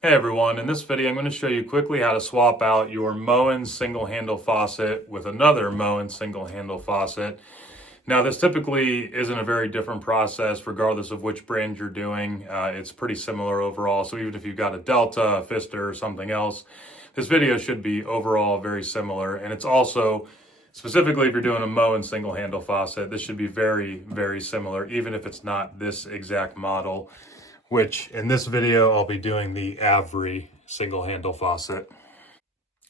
Hey everyone, in this video I'm going to show you quickly how to swap out your Moen single handle faucet with another Moen single handle faucet. Now this typically isn't a very different process regardless of which brand you're doing. It's pretty similar overall, so even if you've got a Delta, a Pfister, or something else, this video should be overall very similar. And it's also, specifically if you're doing a Moen single handle faucet, this should be very similar even if it's not this exact model, which in this video, I'll be doing the Avery single handle faucet.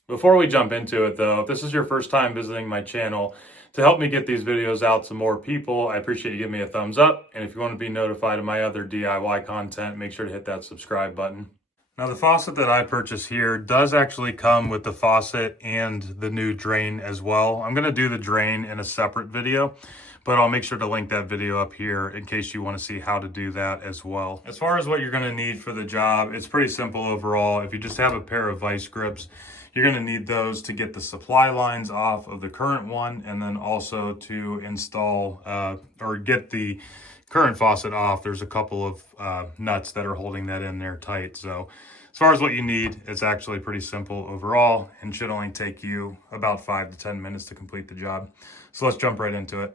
Before we jump into it though, if this is your first time visiting my channel, to help me get these videos out to more people, I appreciate you giving me a thumbs up. And if you want to be notified of my other DIY content, make sure to hit that subscribe button. Now the faucet that I purchased here does actually come with the faucet and the new drain as well. I'm going to do the drain in a separate video, but I'll make sure to link that video up here in case you want to see how to do that as well. As far as what you're going to need for the job, it's pretty simple overall. If you just have a pair of vice grips, you're going to need those to get the supply lines off of the current one, and then also to install or get the current faucet off. There's a couple of nuts that are holding that in there tight. So as far as what you need, it's actually pretty simple overall and should only take you about 5 to 10 minutes to complete the job. So let's jump right into it.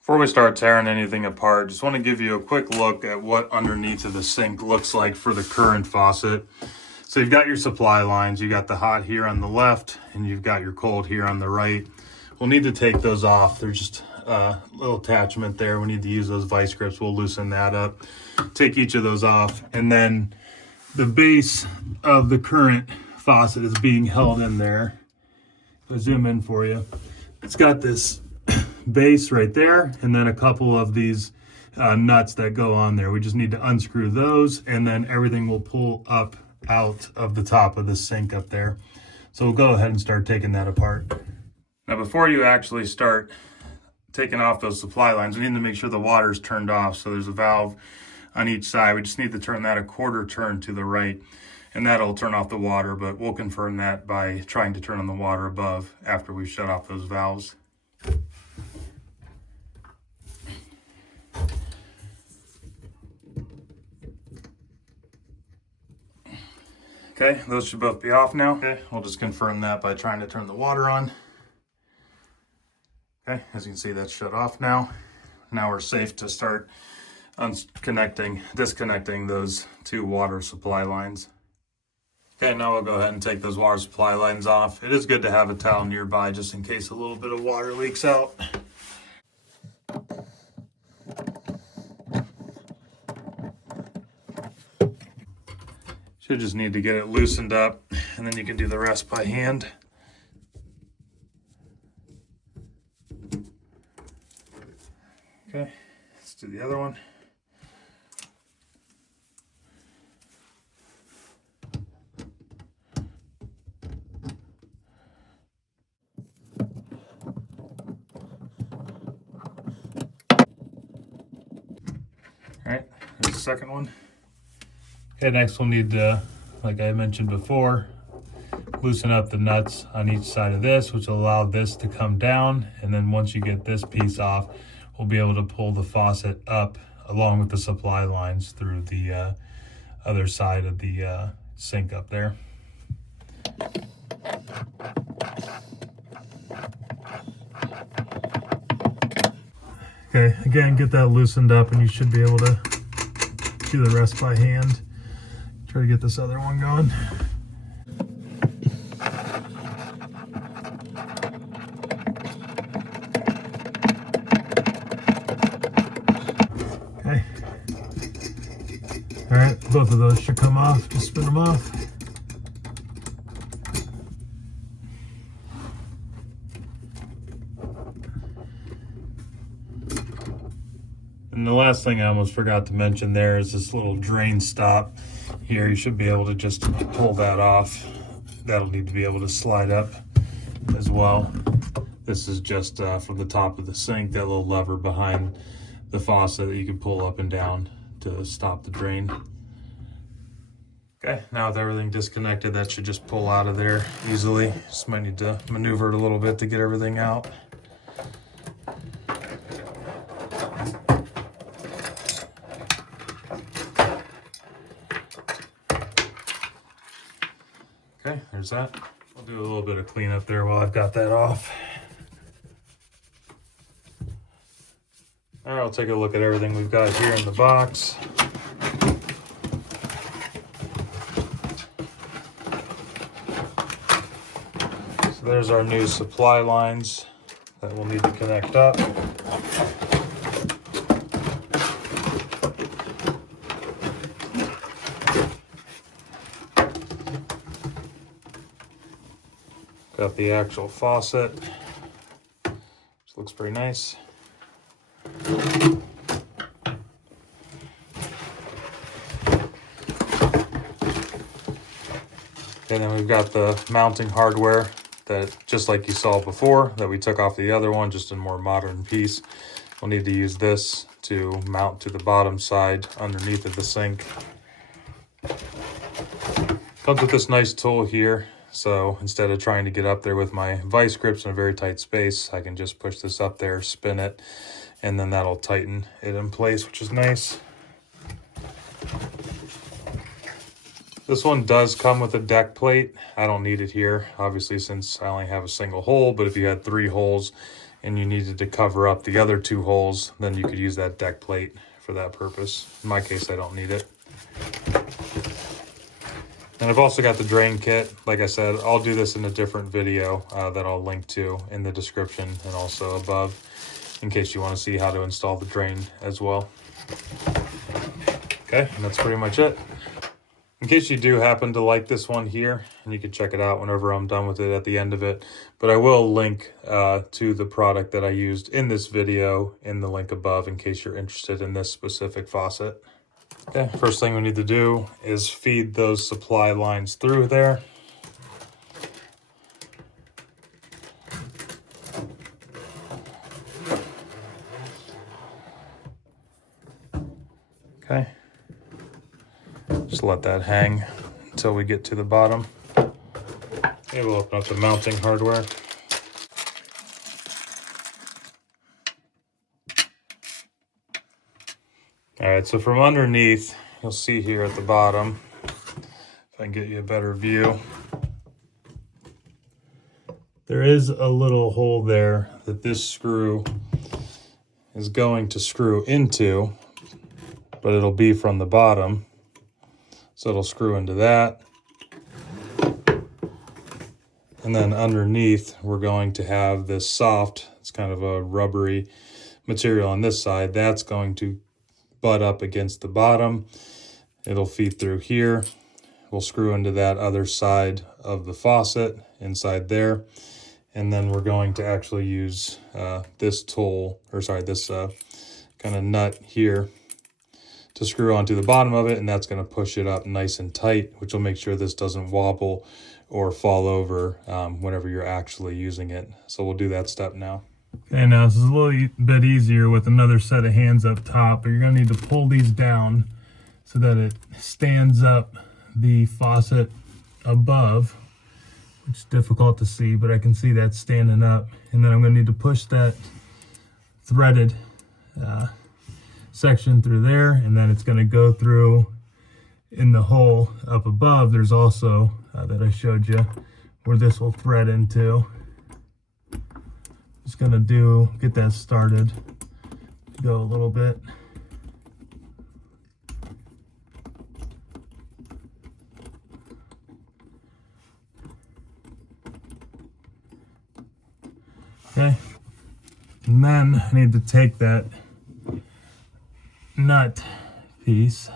Before we start tearing anything apart, just want to give you a quick look at what underneath of the sink looks like for the current faucet. So you've got your supply lines, you got the hot here on the left, and you've got your cold here on the right. We'll need to take those off. There's just a little attachment there. We need to use those vice grips. We'll loosen that up, take each of those off, and then the base of the current faucet is being held in there. If I zoom in for you, it's got this base right there, and then a couple of these nuts that go on there. We just need to unscrew those, and then everything will pull up out of the top of the sink up there. So we'll go ahead and start taking that apart. Now before you actually start taking off those supply lines, we need to make sure the water's turned off. So there's a valve on each side. We just need to turn that a quarter turn to the right, and that'll turn off the water, but we'll confirm that by trying to turn on the water above after we've shut off those valves. Okay, those should both be off now. Okay, we'll just confirm that by trying to turn the water on. Okay, as you can see, that's shut off now. Now we're safe to start disconnecting those two water supply lines. Okay, now we'll go ahead and take those water supply lines off. It is good to have a towel nearby just in case a little bit of water leaks out. Should just need to get it loosened up, and then you can do the rest by hand. Okay, let's do the other one. All right, there's the second one. Okay, next we'll need to, like I mentioned before, loosen up the nuts on each side of this, which will allow this to come down. And then once you get this piece off, we'll be able to pull the faucet up along with the supply lines through the other side of the sink up there. Okay, again, get that loosened up and you should be able to do the rest by hand. Try to get this other one going. Okay. All right, both of those should come off. Just spin them off. And the last thing I almost forgot to mention there is this little drain stop here. You should be able to just pull that off. That'll need to be able to slide up as well. This is just from the top of the sink, that little lever behind the faucet that you can pull up and down to stop the drain. Okay, now with everything disconnected, that should just pull out of there easily. Just might need to maneuver it a little bit to get everything out. Okay, there's that. I'll do a little bit of cleanup there while I've got that off. All right, I'll take a look at everything we've got here in the box. So there's our new supply lines that we'll need to connect up. Got the actual faucet, which looks pretty nice. And then we've got the mounting hardware that, just like you saw before, that we took off the other one, just a more modern piece. We'll need to use this to mount to the bottom side underneath of the sink. Comes with this nice tool here. So instead of trying to get up there with my vice grips in a very tight space, I can just push this up there, spin it, and then that'll tighten it in place, which is nice. This one does come with a deck plate. I don't need it here, obviously, since I only have a single hole, but if you had 3 holes and you needed to cover up the other 2 holes, then you could use that deck plate for that purpose. In my case, I don't need it. And I've also got the drain kit. Like I said, I'll do this in a different video that I'll link to in the description and also above, in case you want to see how to install the drain as well. Okay, and that's pretty much it. In case you do happen to like this one here, and you can check it out whenever I'm done with it at the end of it, but I will link to the product that I used in this video in the link above in case you're interested in this specific faucet. Okay, first thing we need to do is feed those supply lines through there. Okay, just let that hang until we get to the bottom. Okay, we'll open up the mounting hardware. All right, so from underneath, you'll see here at the bottom, if I can get you a better view, there is a little hole there that this screw is going to screw into, but it'll be from the bottom. So it'll screw into that. And then underneath, we're going to have this soft, it's kind of a rubbery material on this side. That's going to butt up against the bottom. It'll feed through here. We'll screw into that other side of the faucet inside there. And then we're going to actually use this tool, or sorry, this kind of nut here to screw onto the bottom of it, and that's going to push it up nice and tight, which will make sure this doesn't wobble or fall over whenever you're actually using it. So we'll do that step now. Okay, now this is a little bit easier with another set of hands up top, but you're going to need to pull these down so that it stands up the faucet above, which is difficult to see, but I can see that standing up. And then I'm going to need to push that threaded section through there, and then it's going to go through in the hole up above. There's also that I showed you where this will thread into. Just gonna get that started, go a little bit. Okay, and then I need to take that nut piece.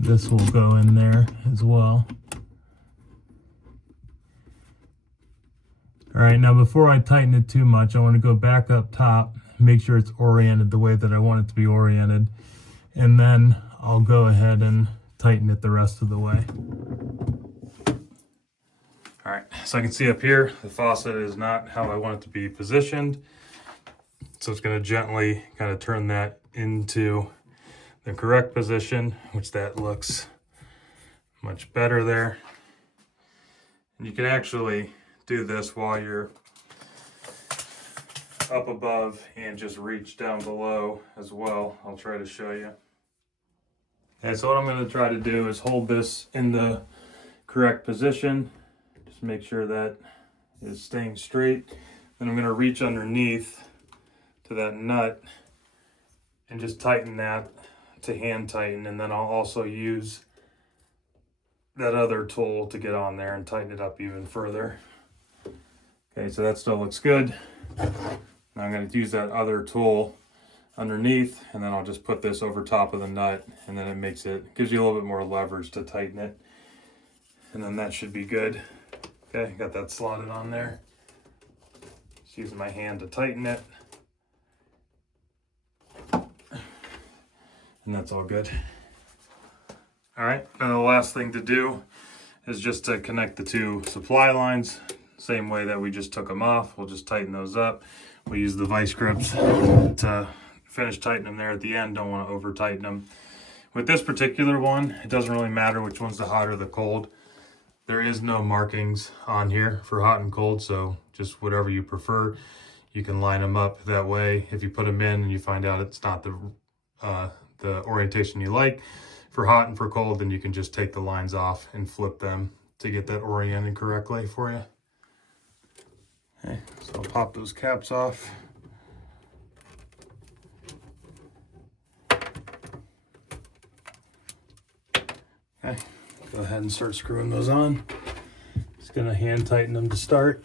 This will go in there as well. All right, now before I tighten it too much, I want to go back up top, make sure it's oriented the way that I want it to be oriented, and then I'll go ahead and tighten it the rest of the way. All right, so I can see up here, the faucet is not how I want it to be positioned. So it's going to gently kind of turn that into the correct position, which that looks much better there. And you can actually do this while you're up above and just reach down below as well. I'll try to show you. And so what I'm going to try to do is hold this in the correct position. Just make sure that it's staying straight. Then I'm going to reach underneath to that nut and just tighten that to hand tighten. And then I'll also use that other tool to get on there and tighten it up even further. Okay, so that still looks good. Now I'm going to use that other tool underneath, and then I'll just put this over top of the nut, and then it gives you a little bit more leverage to tighten it. And then that should be good. Okay, got that slotted on there. Just using my hand to tighten it. And that's all good. All right, and the last thing to do is just to connect the two supply lines. Same way that we just took them off, we'll just tighten those up. We'll use the vice grips to finish tightening them there at the end. Don't want to over tighten them. With this particular one, it doesn't really matter which one's the hot or the cold. There is no markings on here for hot and cold, so just whatever you prefer. You can line them up that way. If you put them in and you find out it's not the orientation you like for hot and for cold, then you can just take the lines off and flip them to get that oriented correctly for you. Okay, so I'll pop those caps off. Okay, go ahead and start screwing those on. Just gonna hand tighten them to start.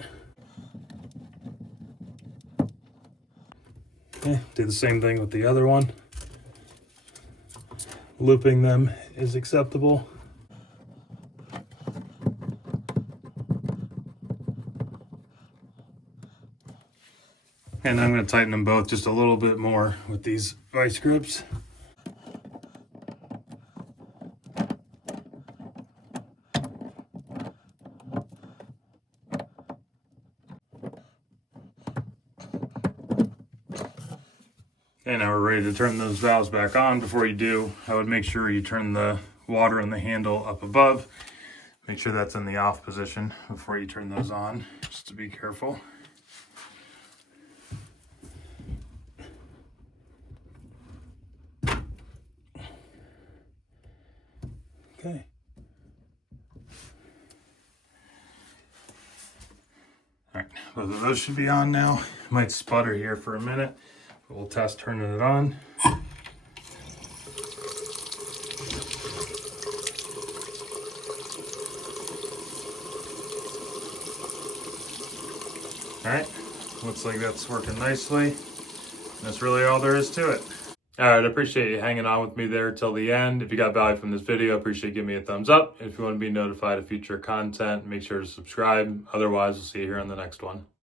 Okay, do the same thing with the other one. Looping them is acceptable. And I'm going to tighten them both just a little bit more with these vice grips. Okay, now we're ready to turn those valves back on. Before you do, I would make sure you turn the water in the handle up above. Make sure that's in the off position before you turn those on, just to be careful. Okay. All right, both of those should be on now. Might sputter here for a minute, but we'll test turning it on. All right, looks like that's working nicely. That's really all there is to it. All right, I appreciate you hanging on with me there till the end. If you got value from this video, I appreciate you giving me a thumbs up. If you want to be notified of future content, make sure to subscribe. Otherwise, we'll see you here on the next one.